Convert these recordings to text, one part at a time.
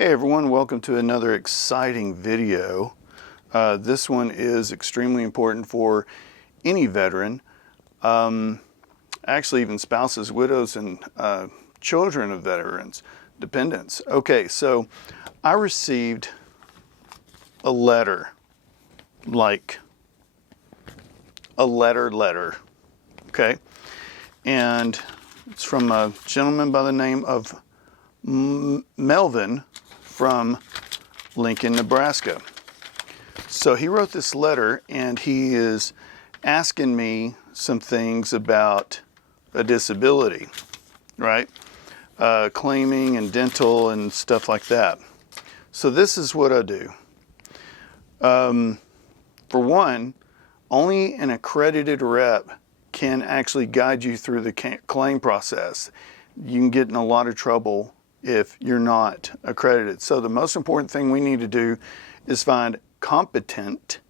Hey everyone, welcome to another exciting video. This one is extremely important for any veteran, actually even spouses, widows, and children of veterans, dependents. Okay, so I received a letter, like a letter, okay? And it's from a gentleman by the name of Melvin from Lincoln, Nebraska. So he wrote this letter and he is asking me some things about a disability, right? Claiming and dental and stuff like that. So this is what I do. For one, only an accredited rep can actually guide you through the claim process. You can get in a lot of trouble if you're not accredited. So the most important thing we need to do is find competent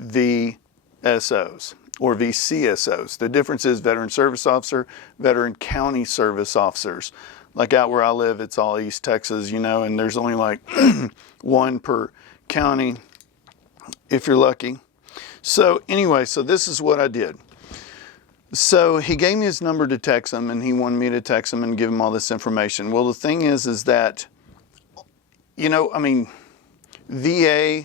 VSOs or VCSOs. The difference is veteran service officer, veteran county service officers. Like out where I live, it's all East Texas, you know, and there's only like one per county if you're lucky. So anyway, so this is what I did. So he gave me his number to text him, and he wanted me to text him and give him all this information. Well, the thing is that, you know, I mean, VA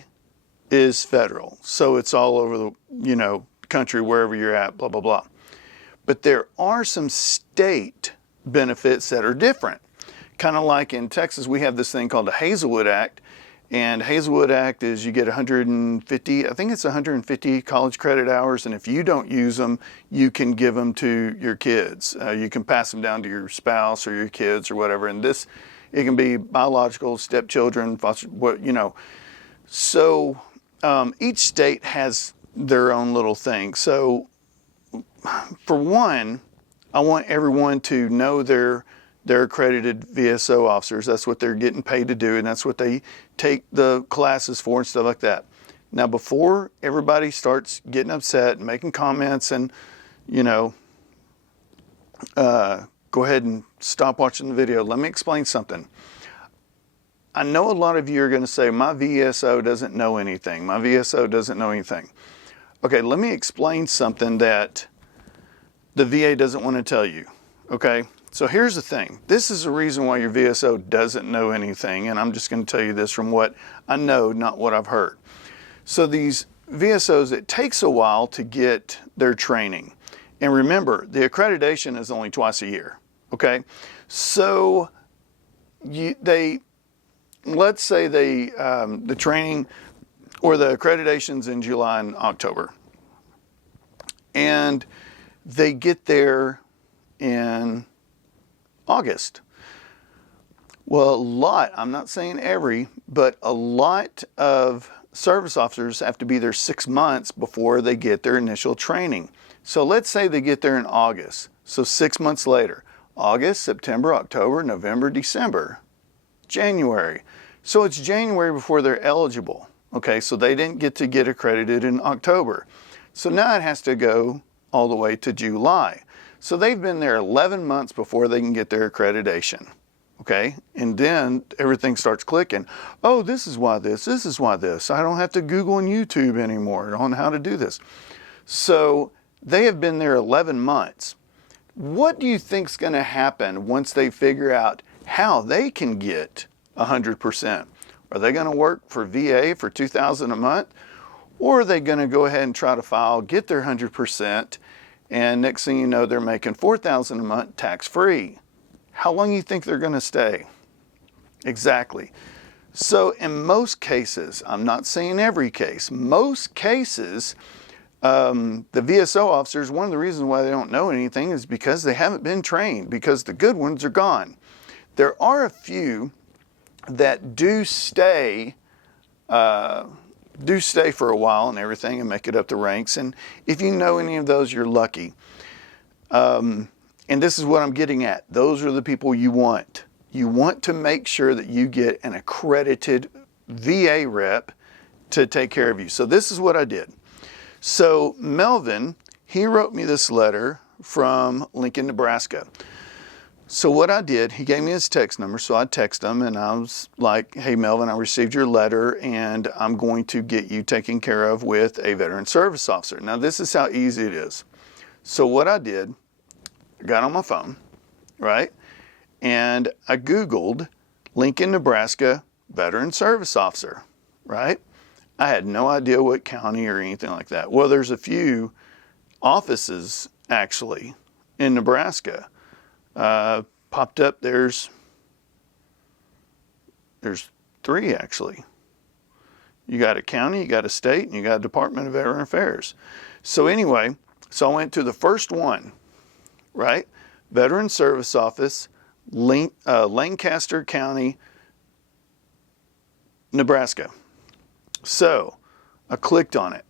is federal, so it's all over the, you know, country, wherever you're at, blah, blah, blah. But there are some state benefits that are different. Kind of like in Texas, we have this thing called the Hazelwood Act. And Hazelwood Act is you get 150, I think it's 150 college credit hours, and if you don't use them, you can give them to your kids. You can pass them down to your spouse or your kids or whatever. And this, it can be biological, stepchildren, foster, what, you know. So each state has their own little thing. So for one, I want everyone to know they're accredited VSO officers. That's what they're getting paid to do, and that's what they take the classes for and stuff like that. Now, before everybody starts getting upset and making comments and, you know, go ahead and stop watching the video. Let me explain something. I know a lot of you are going to say, my VSO doesn't know anything. My VSO doesn't know anything. Okay, let me explain something that the VA doesn't want to tell you, okay? So here's the thing. This is the reason why your VSO doesn't know anything, and I'm just going to tell you this from what I know, not what I've heard. So these VSOs, it takes a while to get their training. And remember, the accreditation is only twice a year, okay? So let's say the training or the accreditation's in July and October. And they get there in August. Well, I'm not saying every, but a lot of service officers have to be there 6 months before they get their initial training. So let's say they get there in August. So 6 months later, August, September, October, November, December, January. So it's January before they're eligible. Okay, so they didn't get to get accredited in October. So now it has to go all the way to July. So they've been there 11 months before they can get their accreditation, okay? And then everything starts clicking. Oh, this is why this is why this. I don't have to Google on YouTube anymore on how to do this. So they have been there 11 months. What do you think's going to happen once they figure out how they can get 100%? Are they going to work for VA for $2,000 a month? Or are they going to go ahead and try to file, get their 100%, and next thing you know, they're making $4,000 a month tax-free? How long do you think they're going to stay? Exactly. So in most cases, I'm not saying every case, most cases, the VSO officers, one of the reasons why they don't know anything is because they haven't been trained, because the good ones are gone. There are a few that do stay for a while and everything and make it up the ranks. And if you know any of those, you're lucky. And this is what I'm getting at. Those are the people you want. You want to make sure that you get an accredited VA rep to take care of you. So this is what I did. So Melvin, he wrote me this letter from Lincoln, Nebraska. So what I did, he gave me his text number, so I text him and I was like, hey Melvin, I received your letter and I'm going to get you taken care of with a veteran service officer. Now this is how easy it is. So what I did, I got on my phone, right? And I Googled Lincoln, Nebraska veteran service officer, right? I had no idea what county or anything like that. Well, there's a few offices actually in Nebraska. Popped up, there's 3 actually. You got a county, you got a state, and you got a Department of Veteran Affairs. So anyway, so I went to the first one, right? Veteran Service Office, Lancaster County, Nebraska. So I clicked on it.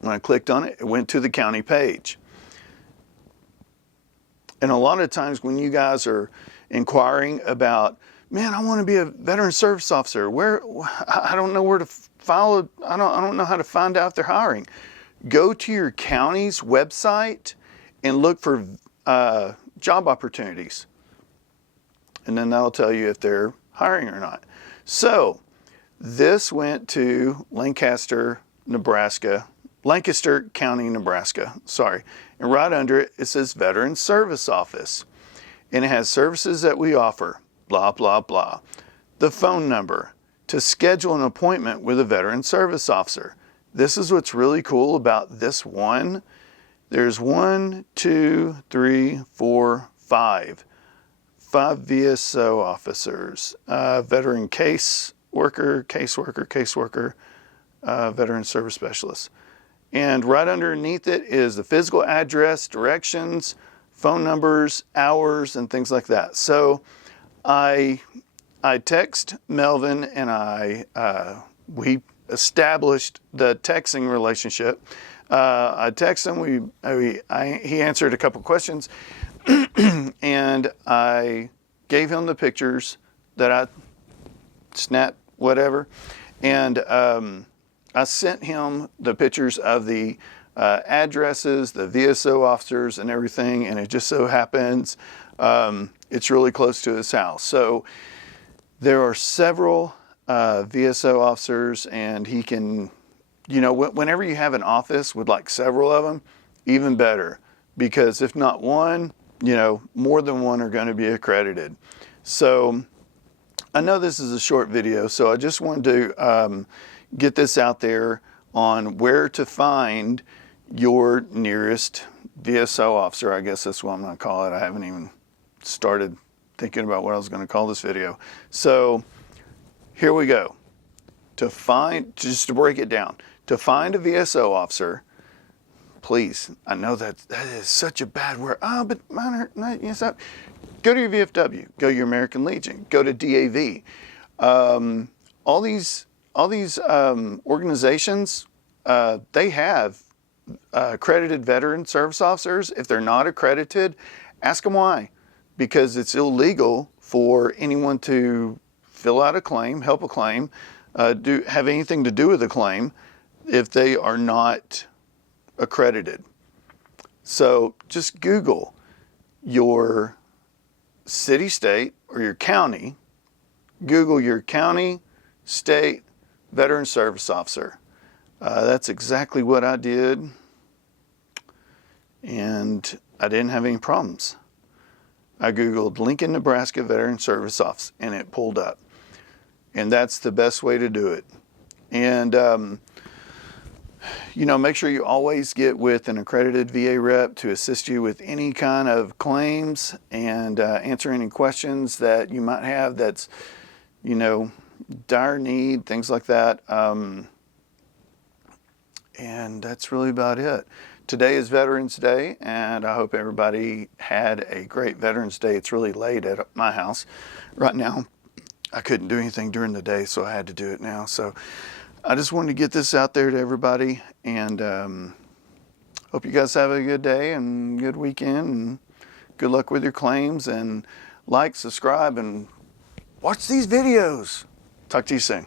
When I clicked on it, it went to the county page. And a lot of times when you guys are inquiring about, man, I want to be a veteran service officer, I don't know where to file, I don't know how to find out if they're hiring. Go to your county's website and look for job opportunities. And then that'll tell you if they're hiring or not. So this went to Lancaster, Nebraska, Lancaster County, Nebraska, sorry. And right under it, it says Veteran Service Office. And it has services that we offer, blah, blah, blah. The phone number to schedule an appointment with a veteran service officer. This is what's really cool about this one. There's 1, 2, 3, 4, 5 VSO officers, veteran caseworker, veteran service specialist. And right underneath it is the physical address, directions, phone numbers, hours, and things like that. So I text Melvin and we established the texting relationship. I text him, he answered a couple questions and I gave him the pictures that I snapped, whatever. And I sent him the pictures of the addresses, the VSO officers and everything, and it just so happens it's really close to his house. So there are several VSO officers, and he can, you know, whenever you have an office with like several of them, even better, because if not one, you know, more than one are going to be accredited. So I know this is a short video, so I just wanted to get this out there on where to find your nearest VSO officer. I guess that's what I'm going to call it. I haven't even started thinking about what I was going to call this video. So here we go. Just to break it down, to find a VSO officer, please, I know that is such a bad word. Oh, but mine are, yes, go to your VFW, go to your American Legion, go to DAV. All these organizations, they have accredited veteran service officers. If they're not accredited, ask them why. Because it's illegal for anyone to fill out a claim, help a claim, have anything to do with a claim if they are not accredited. So just Google your city, state, or your county. Google your county, state, veteran service officer. That's exactly what I did, and I didn't have any problems. I Googled Lincoln, Nebraska Veteran Service Office, and it pulled up. And that's the best way to do it. And, you know, make sure you always get with an accredited VA rep to assist you with any kind of claims and answer any questions that you might have that's, you know, dire need, things like that. And that's really about it. Today is Veterans Day, and I hope everybody had a great Veterans Day. It's really late at my house right now. I couldn't do anything during the day, so I had to do it now. So I just wanted to get this out there to everybody, and hope you guys have a good day and good weekend, and good luck with your claims, and like, subscribe, and watch these videos. Talk to you soon.